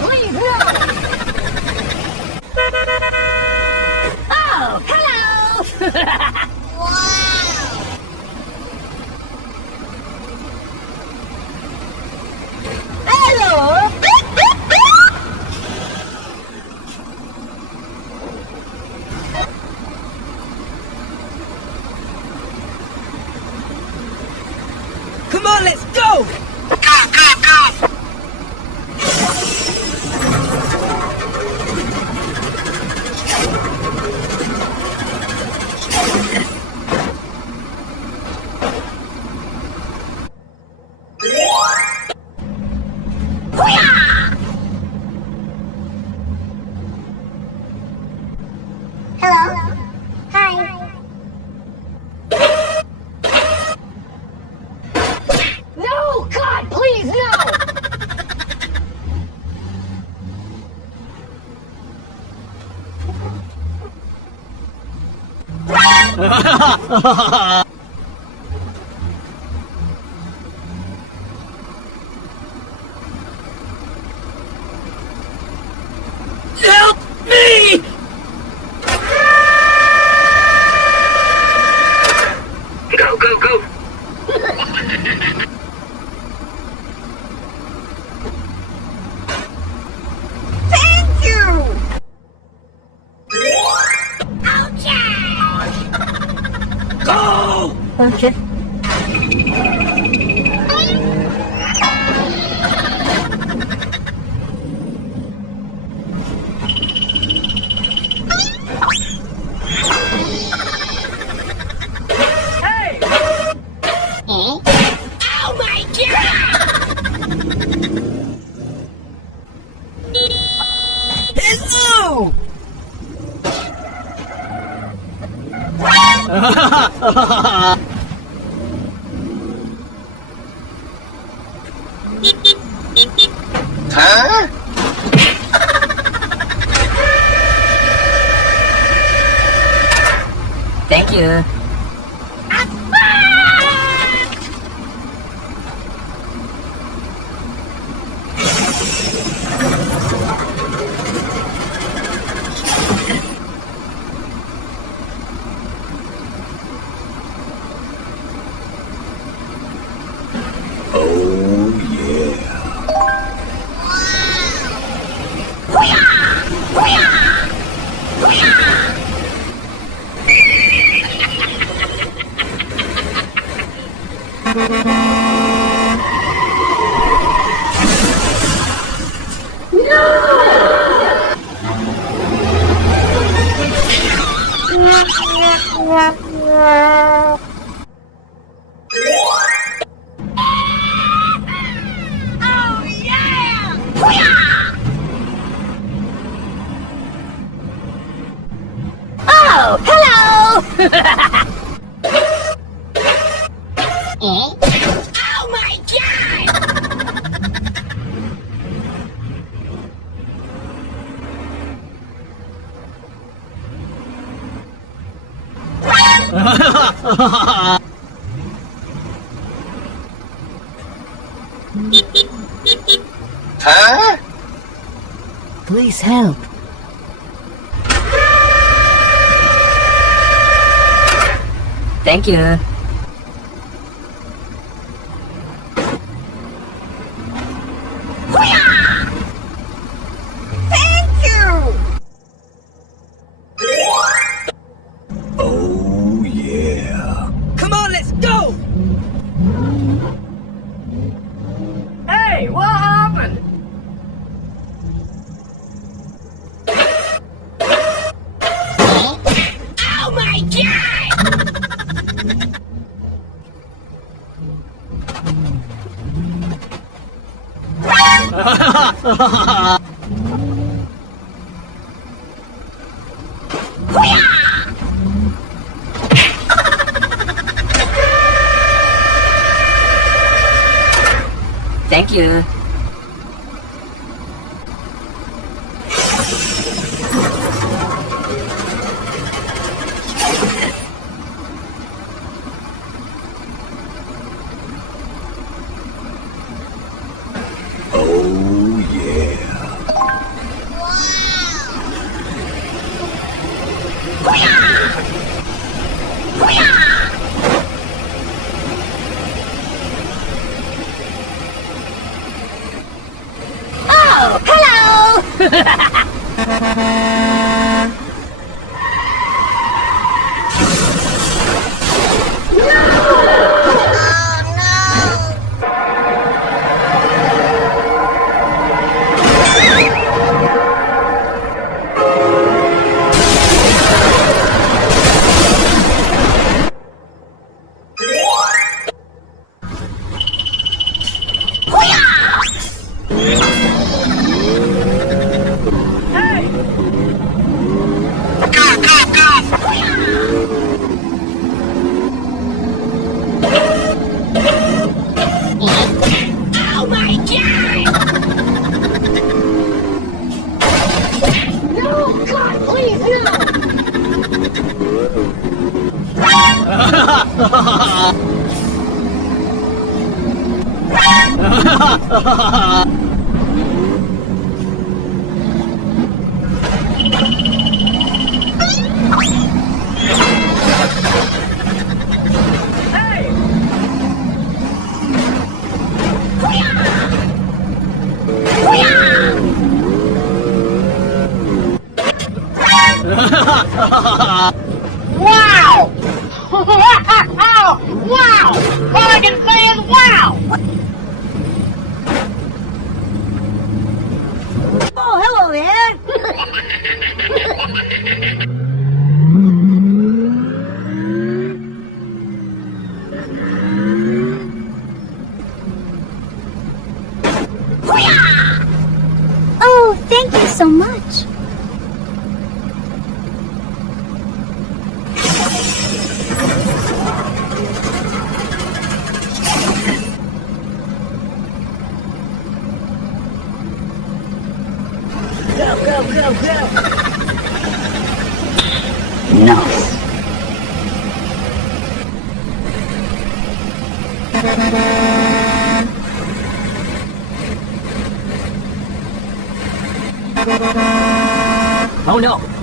please, no! Oh, hello! Wow! Hello! Come on, let's go! Go! Hello? Hi. No! God, please, no! Help me! Go! Thank you! Go! Okay. Hey! Oh my god! Hello! Huh? Thank you. Oh yeah. Oh yeah! Oh, hello! Oh my god! Huh? Please help. Thank you. Thank you! Oh yeah. Come on, let's go! Hey, what happened? Oh my god! Thank you. Oh yeah. Oh, hello! Go, go, go! Oh my god! No, God, please, no! Wow! Wow! All I can say is wow! Oh, hello there! Oh, thank you so much. Go, go, go, go! No. Oh no.